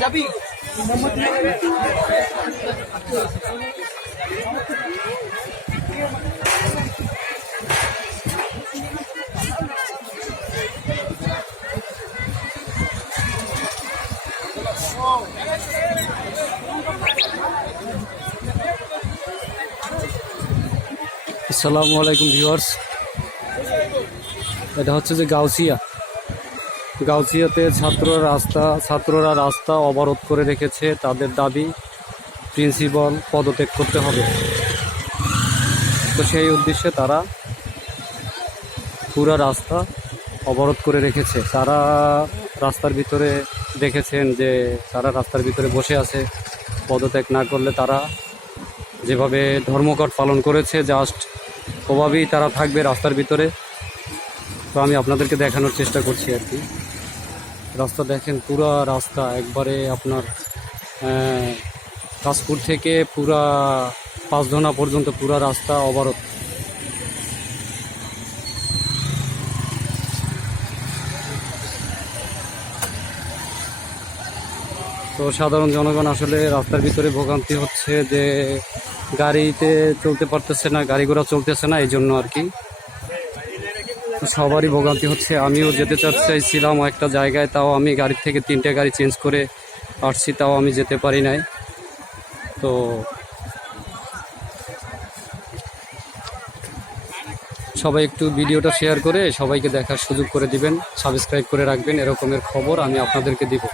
যাবি আসসালামু আলাইকুম ভিউয়ার্স, এটা হচ্ছে যে গাউসিয়াতে ছাত্ররা রাস্তা অবরোধ করে রেখেছে। তাদের দাবি প্রিন্সিপাল পদত্যাগ করতে হবে। তো সেই উদ্দেশ্যে তারা পুরো রাস্তা অবরোধ করে রেখেছে। তারা রাস্তার ভিতরে দেখেছেন যে তারা রাস্তার ভিতরে বসে আছে। পদত্যাগ না করলে তারা যেভাবে ধর্মঘট পালন করেছে জাস্ট ওভাবেই তারা থাকবে রাস্তার ভিতরে। তো আমি আপনাদেরকে দেখানোর চেষ্টা করছি আর কি। রাস্তা দেখেন, পুরা রাস্তা একবারে আপনার কাশপুর থেকে পুরা পাঁচধনা পর্যন্ত পুরা রাস্তা অবরোধ। তো সাধারণ জনগণ আসলে রাস্তার ভিতরে ভোগান্তি হচ্ছে যে গাড়িতে চলতে পারতেছে না, গাড়ি ঘোড়া চলতেছে না, এই জন্য আর কি সবারই ভোগান্তি হচ্ছে। আমিও যেতে চাইছিলাম একটা জায়গায়, তাও আমি গাড়ি থেকে 3টে গাড়ি চেঞ্জ করে আসছি, তাও আমি যেতে পারি নাই। তো সবাই একটু ভিডিওটা শেয়ার করে সবাইকে দেখার সুযোগ করে দিবেন, সাবস্ক্রাইব করে রাখবেন। এরকমের খবর আমি আপনাদেরকে দিব।